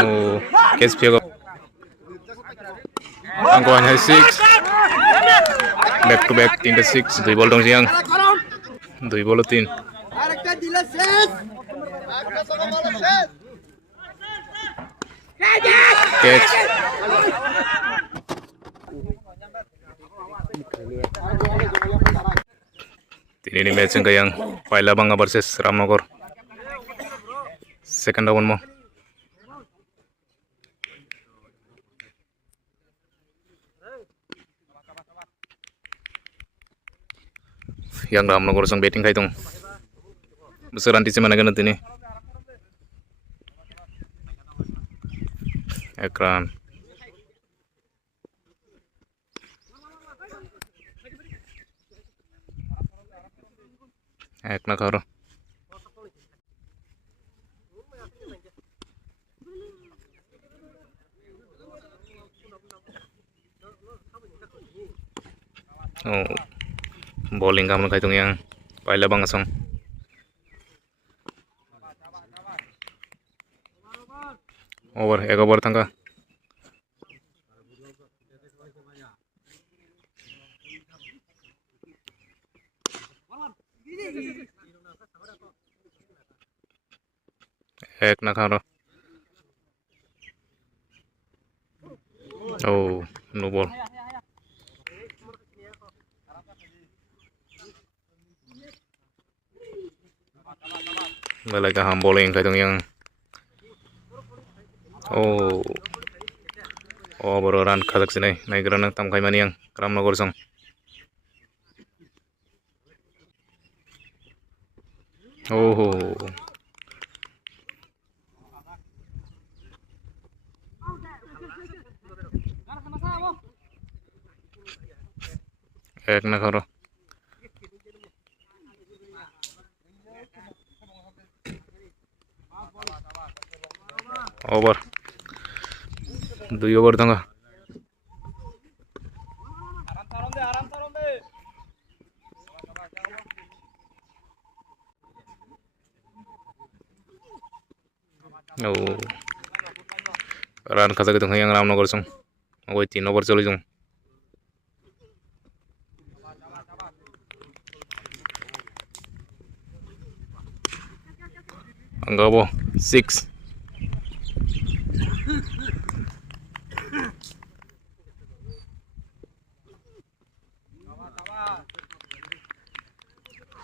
Oh, catch piago. Angko hanya 6. Back to back 3-6. 2 ball dong siang. 2 ball 3. Catch. Ini match yang Paila Bangga versus Ramnagor. Second round mo. Yang Ramnagor sang batting kaitung. Besar anti mana kan ini? Ekran. Ek na karo. Oh, bowling kamu kaitung yang Paila Bangga song. Over, एक over Thanga. एक ना खारो. Oh, no ball. Balik ham bowling kaitung yang. Oh, baru run khadak sini. Naik run tam kai mani yang Ramnagor song. Oh, ek na karo. Over. 2 over thanga. Oh, run khadak itu yang Ramnagor song. Oh, 3 over choli jong. Anggabo 6.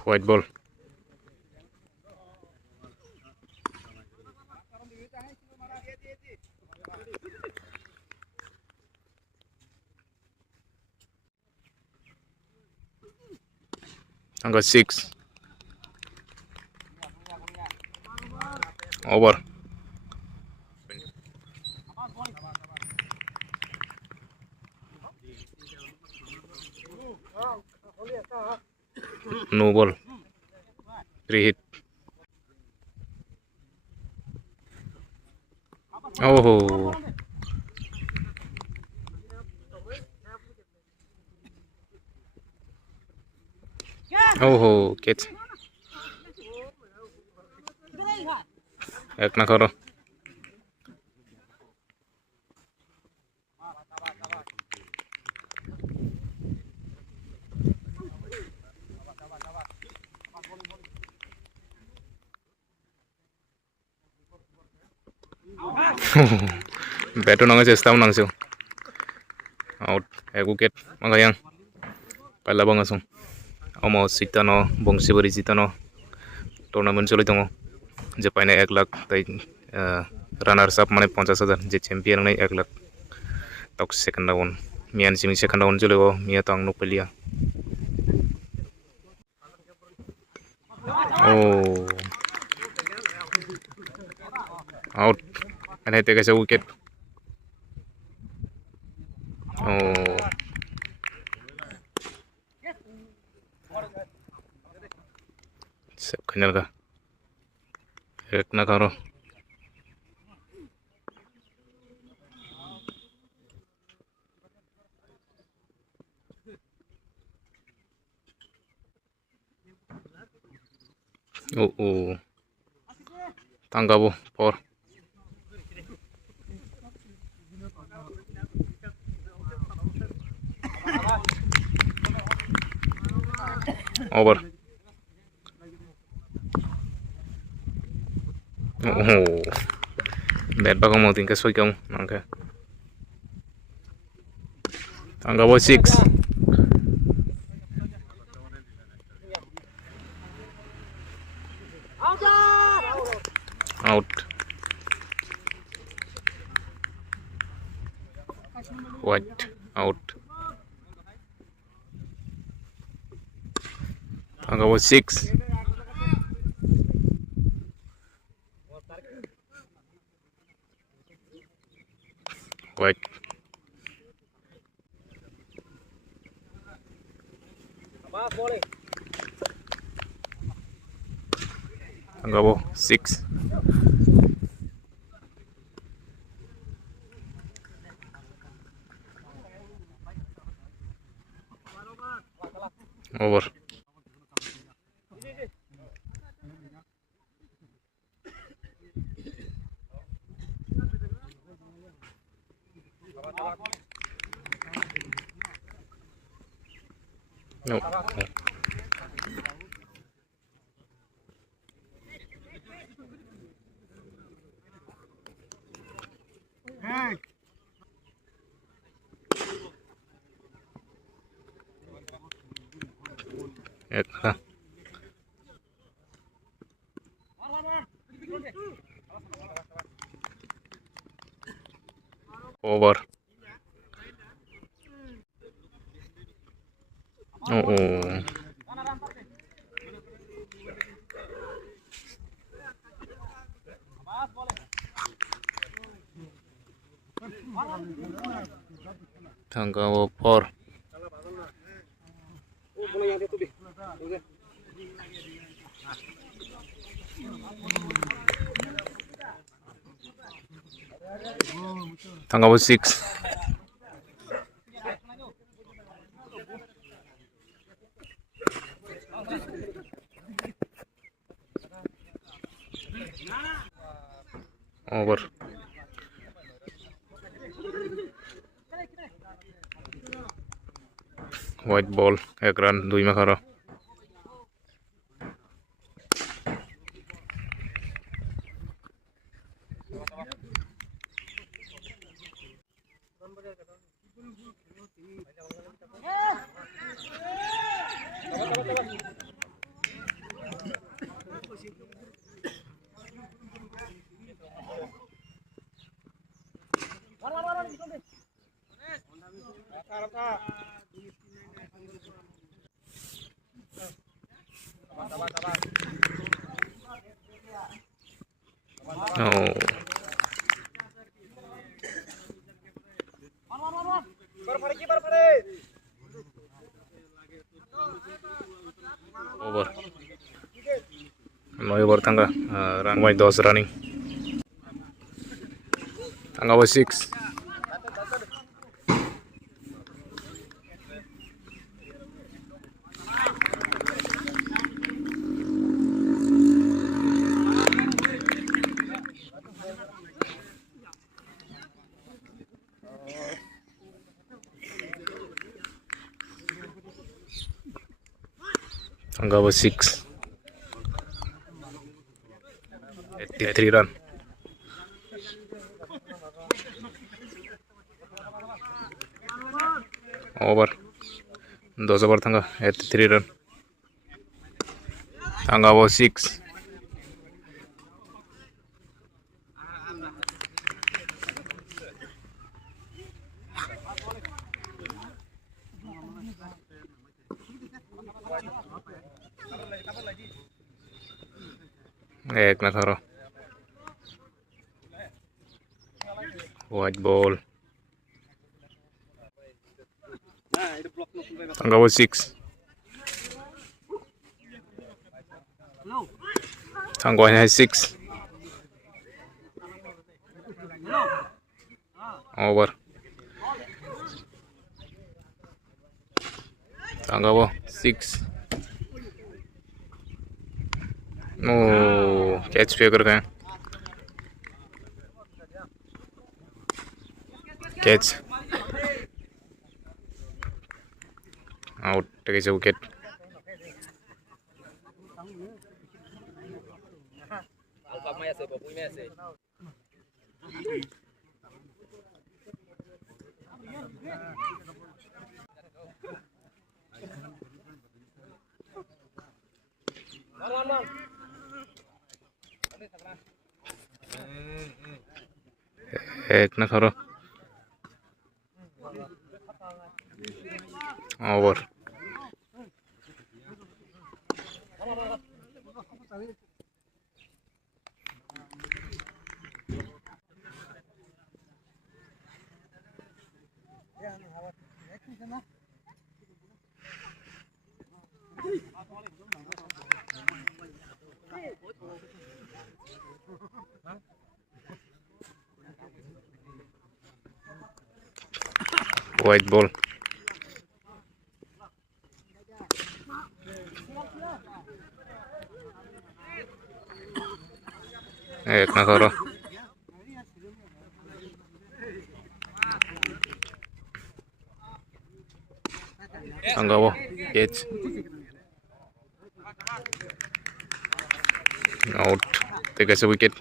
White ball. Angka 6. Over. No ball. 3 hit. Oh. Oh, catch. Ek na karo. Beto nang chesta nang siu. Out. Egu ket mangayang. Paila Bangga song. Amo sitano Bongsibori sitano tournament choli tongo. Je paine 1 lakh tai runners up mane 50,000 je champion nai 1 lakh. Tok second round. Mian simi second round chole go mia tang no pelia. Oh. Out. And take a wicket. Oh. Sep kanyal ka. Ek na karo. Oh. Tanggabo 4. Over. Oh, bad ba kamu tingkas soy kamu nangka. Tanggabo 6. Out. White. Out. Tanggabo 6. White. Tanggabo 6. Over. No. Ekta. Over. Oh. Tanggabo 4. Tanggabo 6. Over. White ball, 1 run, 2 makara. Oh. Over. No over tangga. Run by 10 running. Tangga was 6. Tangga was 6. 83 run. Over. 2 over tangga. 83 run. Tangga was 6. Ek na tharo. White ball. Tangga was 6. Tangga has 6. Over. Tangga was 6. No, catch पे कर गए Catch. Out. Take a wicket. एक ना करो over white ball एक ना करो Anggawa catch out take a wicket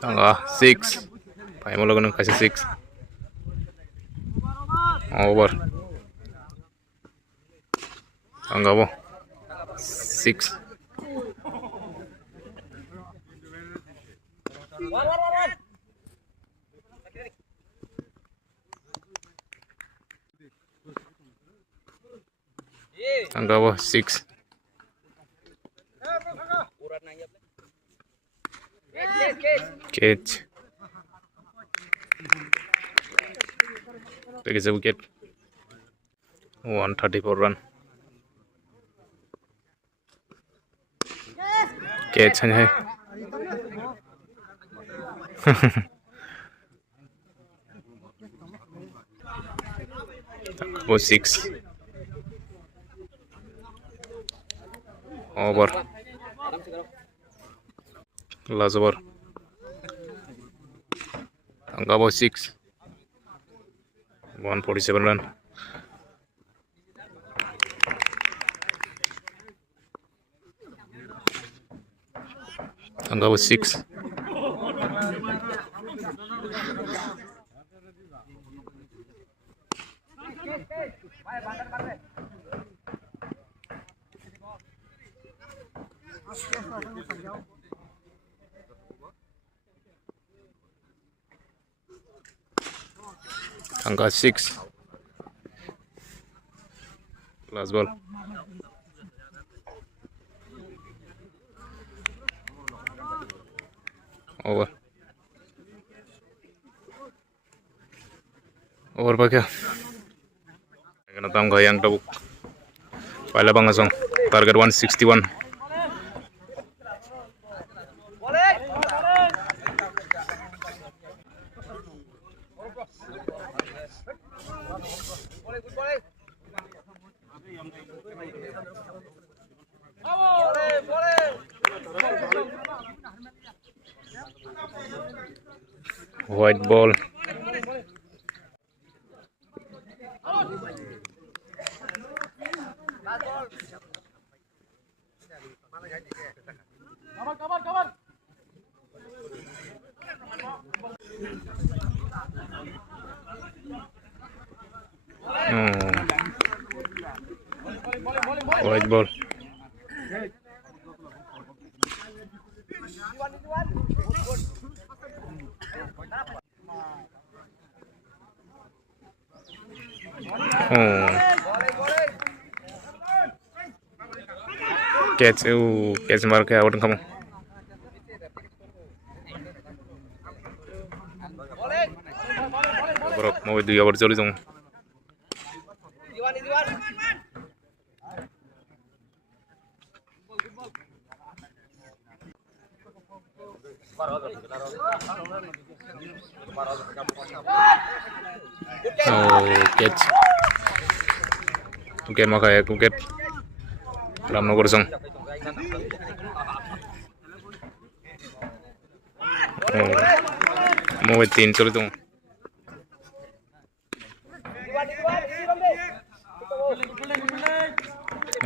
Angga 6 Pai mo lagu kasih 6 over Anggawa 6 Anggawa 6 catch take a wicket 134 run catch है वो 6 over last over Anggawa 6 147 run Anggawa 6 Angga 6 last ball over over pa kya natam yang tabuk pala bangasong target 161 white ball white ball catch catch मार के out kamu bro mau 2 over चली जाऊं catch wicket makaya wicket dalam nomor 0 oh mobile 3 चले दं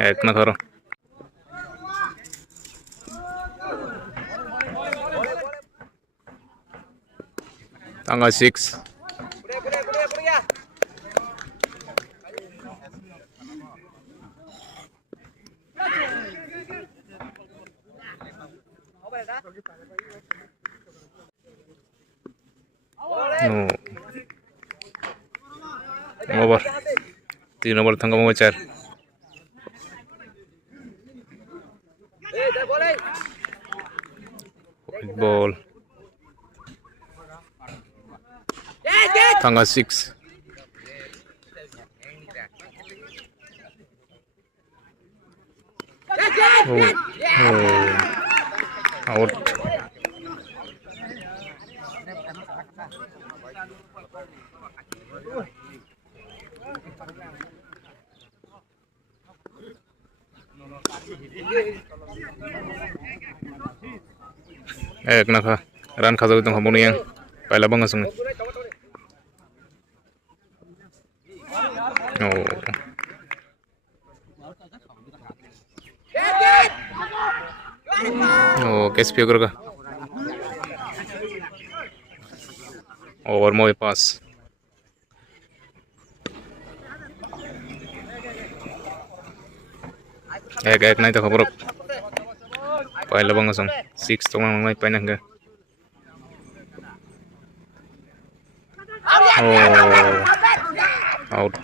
एक ना करो tanggal 6 over 3 over tanggal mau 4 ball tanggal 6 out kenapa ran khazau tong hamoni yang paila bang asung कैसे पियो करोगा और मोए पास एक नहीं तो खबर पहले बंग संग 6 तो मंग नहीं पाइन हंगे आउट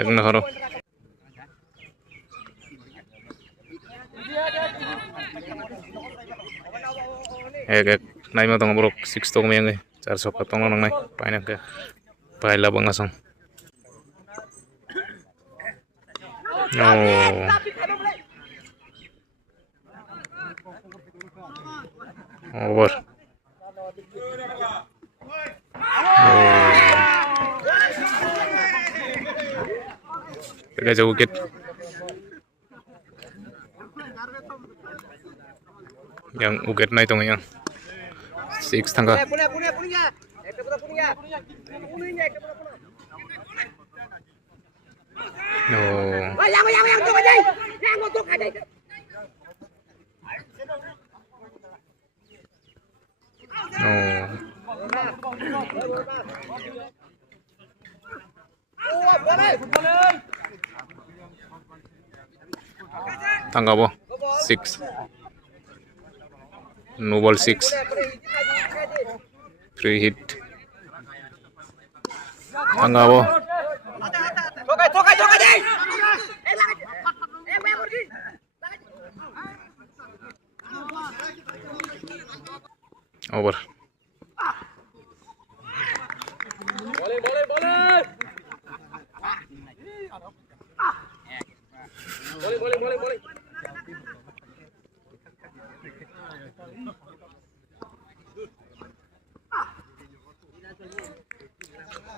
एक ना करो एक नाइ मा दं बरक 6 तो मेंगे 4 सौ तंग नंगनाय पाइन के पाइला बंगासं over Pega wicket yang wicket naik tong yang 6 tangga tangga bo 6 no ball 6 free hit tangga bo over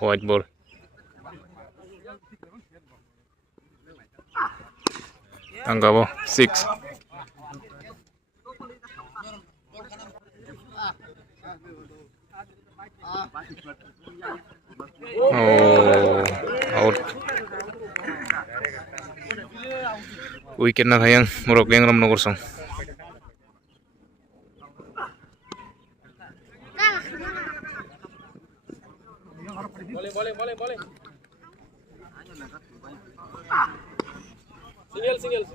white ball tangga bo 6 out wicket na kayang murok yang ram nogor song boleh single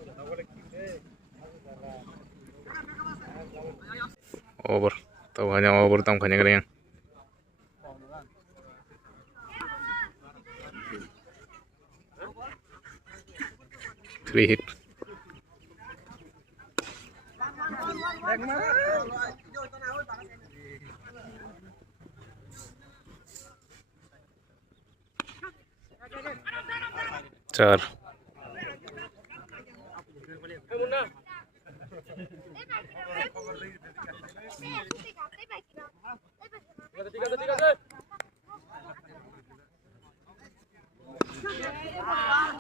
over tahu hanya over tam khanya kalian free hit चार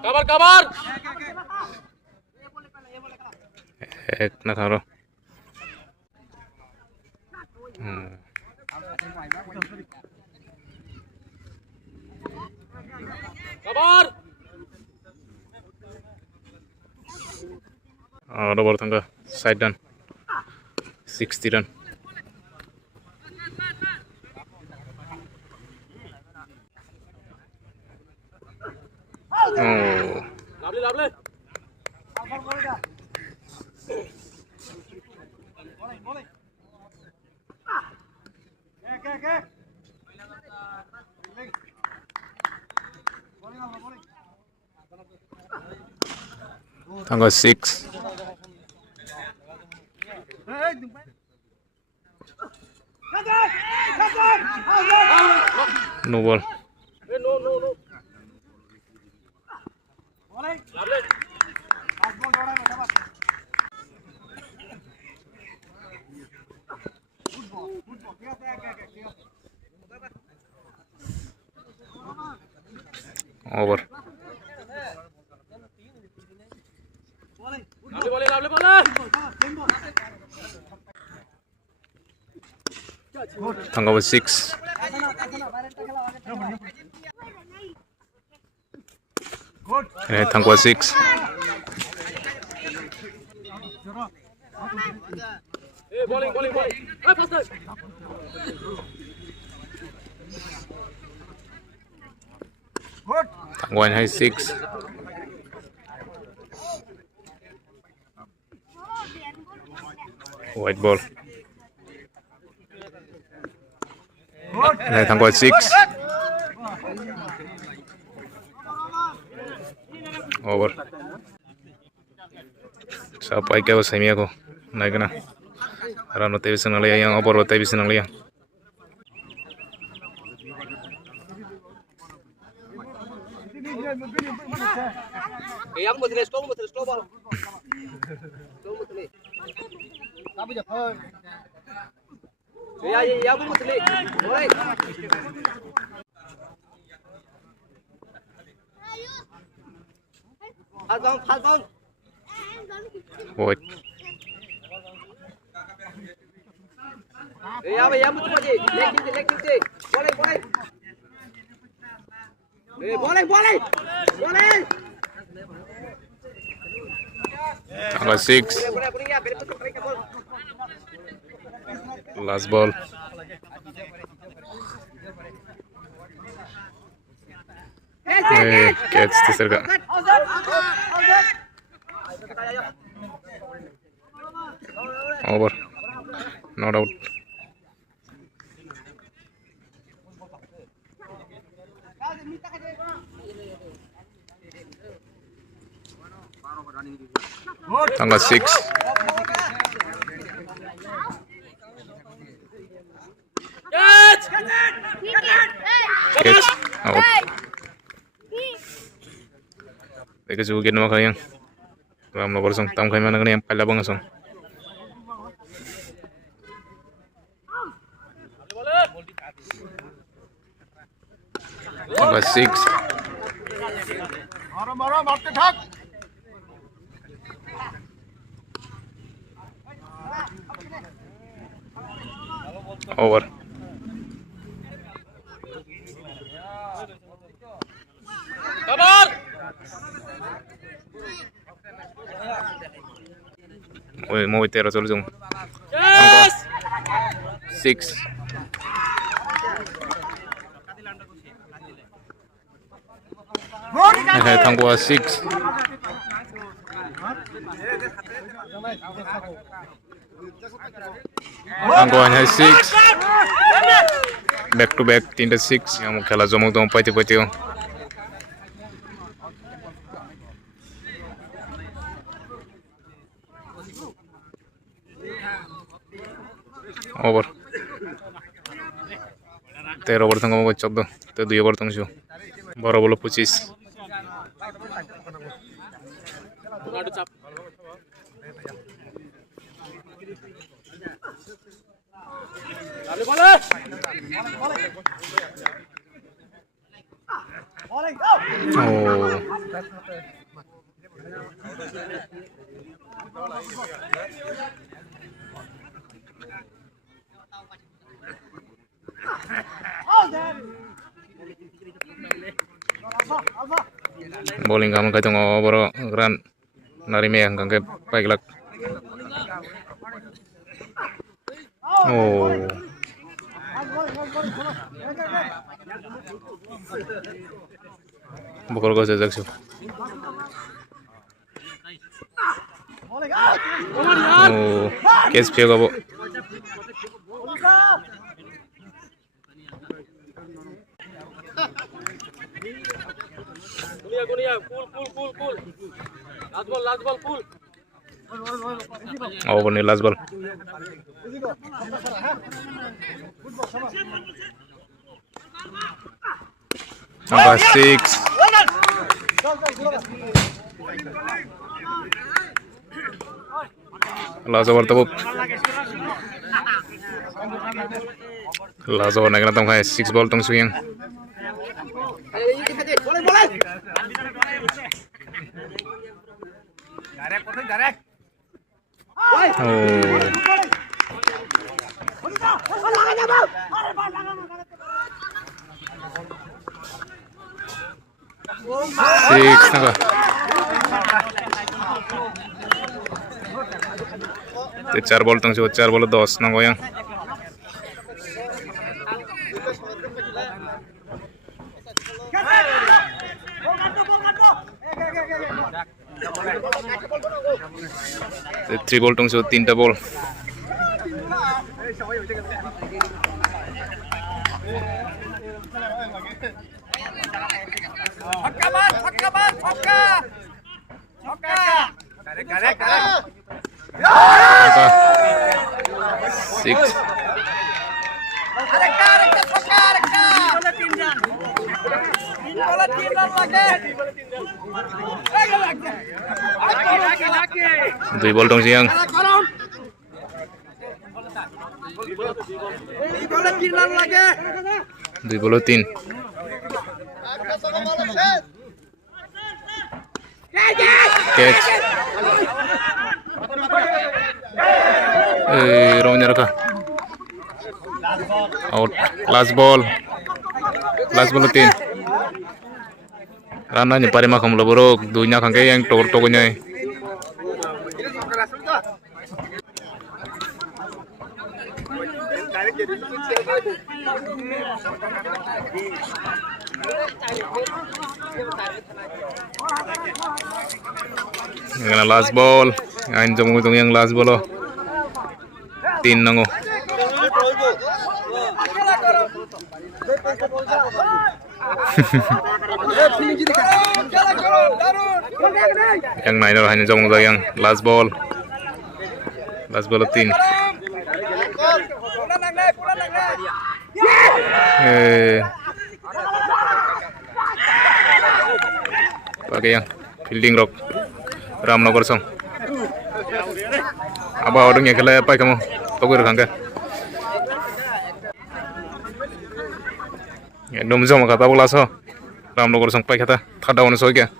কাবার কাবার এক না খারো কাবার Robert tangga side run 60 run oh lovely lovely tangga 6 no ball no no no lovely over lovely বলে lovely বলে tangga was 6 tangga was 6 এ bowling bowling bowling a fast tangga one high 6 white ball tangga was 6 over sa pai ka sa mi ako na gana rano te bisan ngali yang over te bisan ngali yang A um মতলে strong ball strong মতলে কাবু যা এ আম মতলে ওই ফাল down white এ আম মতলে leg কিনতে বলে বলে এ বলে বলে বলে tangga 6 last ball catch terserga over not out tangga 6 catch out Eka juga nama kalian ram lo bersong tam kami mana yang pala bang asong tangga 6 মারো মারতে থাক over কাবার mau itero solo jong yes 6 tangga 6 tangga hanya 6 back to back 3-6 yang mau khela jomok dom paite over 13 over tangga mau 14 te 2 over tangga 12 bolo 25 Naatu চাপ Oh. Bowling kamu kaitung boro gran narime yang kangke paiglak. Oh. Bukol ko sa jaksu. Oh, catch piyo ka po. Cool. Last ball, cool. Over ni last ball. Number 6. Last over tabuk. Last over na tong kay 6 ball tong swing. Direct. Oh. 6 na ka. Te 4 ball tong 4 ball 10 nang goyang. Te 3 ball tong 3 ball. Correct. 6. Dui ball tong siang. Dui ball 3. Catch. Wrong nyara ka. Out. Last ball 3. Rana nya pare makam laborok dunya kangke yang tor nya. Yang last ball, yang jom yang last ball 3 nango. Yang naik hanya jom yang last ball 3. Pakai yang fielding rock Ramnagar song. Aba odong ya kala apa kamu? Togur kangka. Ya dom jom kata bola so. Ramnagar song pai kata. Thada ono so kya.